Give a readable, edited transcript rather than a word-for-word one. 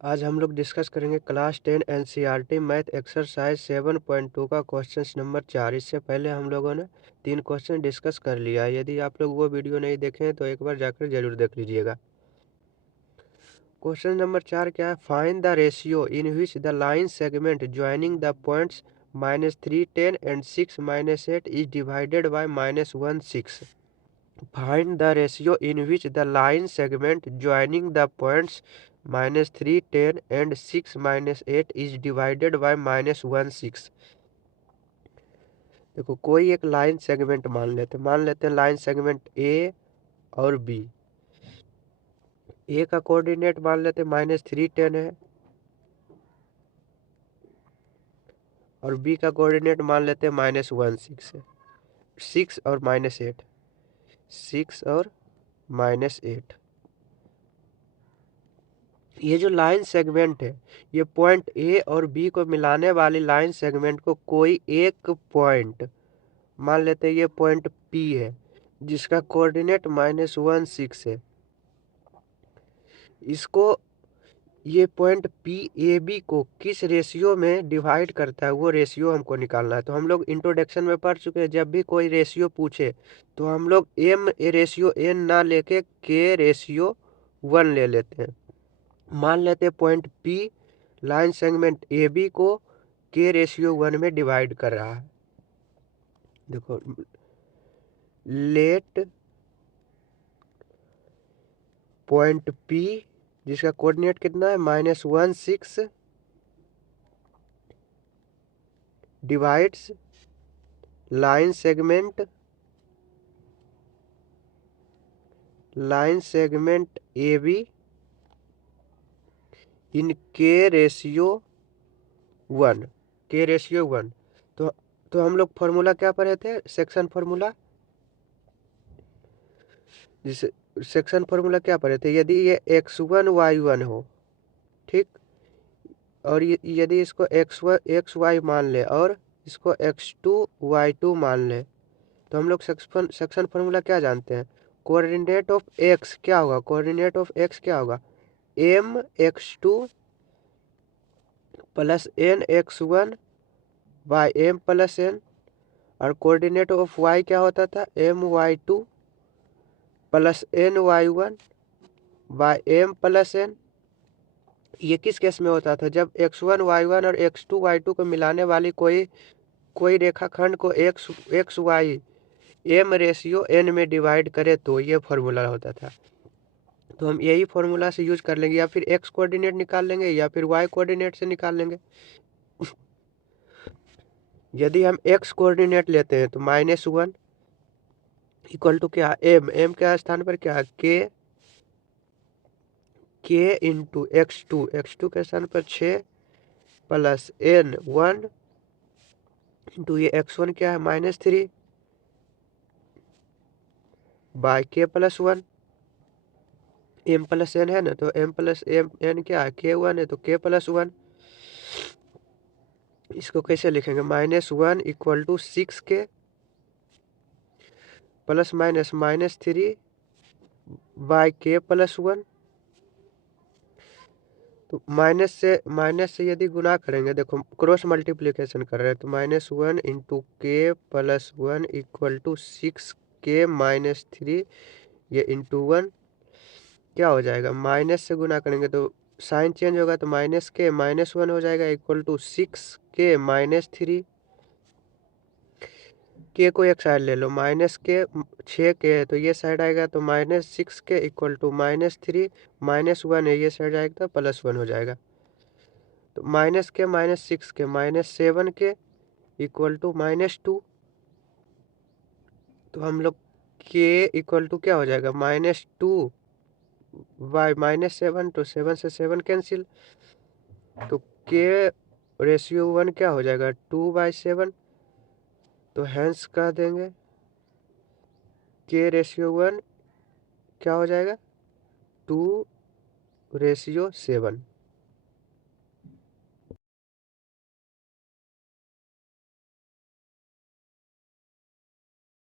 आज हम लोग डिस्कस करेंगे क्लास 10 एनसीईआरटी मैथ एक्सरसाइज 7.2 का क्वेश्चन नंबर 4। इससे पहले हम लोगों ने 3 क्वेश्चन डिस्कस कर लिया है। यदि आप लोग वो वीडियो नहीं देखें तो एक बार जाकर जरूर देख लीजिएगा। क्वेश्चन नंबर 4 क्या है? Find the ratio in which the line segment joining the points -3, 10 and 6, -8 is divided by -1, 6। Find the ratio in which the line segment joining the points -3, 10 and 6, -8 is divided by -1, 6। देखो कोई एक line segment मान लेते हैं line segment ए और B. ए का coordinate मान लेते हैं -3, 10 है और बी का कोऑर्डिनेट मान लेते हैं -1, 6 है। 6 और -8, 6 और -8। ये जो लाइन सेगमेंट है ये पॉइंट ए और बी को मिलाने वाली लाइन सेगमेंट को कोई एक पॉइंट मान लेते हैं, ये पॉइंट पी है जिसका कोऑर्डिनेट -1, 6 है। इसको ये पॉइंट पी ए बी को किस रेशियो में डिवाइड करता है वो रेशियो हमको निकालना है। तो हम लोग इंट्रोडक्शन में पढ़ चुके हैं, जब भी कोई रेशियो पूछे तो हम लोग एम ए रेशियो एन ना लेके के रेशियो 1 ले लेते हैं। मान लेते हैं point P line segment A B को के रेशियो 1 में डिवाइड कर रहा है। देखो लेट पॉइंट पी जिसका कोऑर्डिनेट कितना है -1, 6 divides line segment A be in के रेशियो 1, के रेशियो 1। तो हम लोग फॉर्मूला क्या पढ़े थे? Section formula. जिसे सेक्शन फार्मूला क्या पढ़े थे? यदि ये x1 y1 हो, ठीक, और यदि इसको एक्स वाई मान ले और इसको x2 y2 मान ले, तो हम लोग सेक्शन फार्मूला क्या जानते हैं? कोऑर्डिनेट ऑफ x क्या होगा? कोऑर्डिनेट ऑफ x क्या होगा? m x2 plus n x1 by m plus n। और कोऑर्डिनेट ऑफ y क्या होता था? m y2 plus n y1 by m plus n। ये किस केस में होता था? जब x1 y1 और x2 y2 को मिलाने वाली कोई रेखाखंड को x y m ratio n में डिवाइड करे तो ये फॉर्मूला होता था। तो हम यही फॉर्मूला से यूज कर लेंगे, या फिर x कोऑर्डिनेट निकाल लेंगे या फिर y कोऑर्डिनेट से निकाल लेंगे। यदि हम x कोऑर्डिनेट लेते हैं तो -1 इक्वल टू क्या? m के स्थान पर क्या? k इंटू x2 के स्थान पर 6 प्लस n 1 इंटू ये x1 क्या है? -3 by k plus 1। m plus n है ना, तो m प्लस n क्या है? k1 है तो k प्लस 1। इसको कैसे लिखेंगे? -1 equal to 6k plus -3 by k plus 1। तो माइनस से यदि गुना करेंगे, देखो क्रॉस मल्टीप्लिकेशन कर रहे हैं, तो -1 इंटू के प्लस 1 इक्वल टू 6k -3 ये इंटू 1 क्या हो जाएगा? माइनस से गुना करेंगे तो साइन चेंज होगा, तो -k -1 हो जाएगा इक्वल टू 6k -3। के को एक साइड ले लो, -k 6k है तो ये साइड आएगा तो -6k इक्वल टू -3 -1 है ये साइड आएगा तो +1 हो जाएगा। तो -k -6k -7k equal to -2। तो हम लोग k इक्वल टू क्या हो जाएगा? -2 बाय -7, तो 7 से 7 कैंसिल, तो k रेशियो 1 क्या हो जाएगा? 2/7। तो हैंस कह देंगे k रेशियो 1 क्या हो जाएगा? 2/7।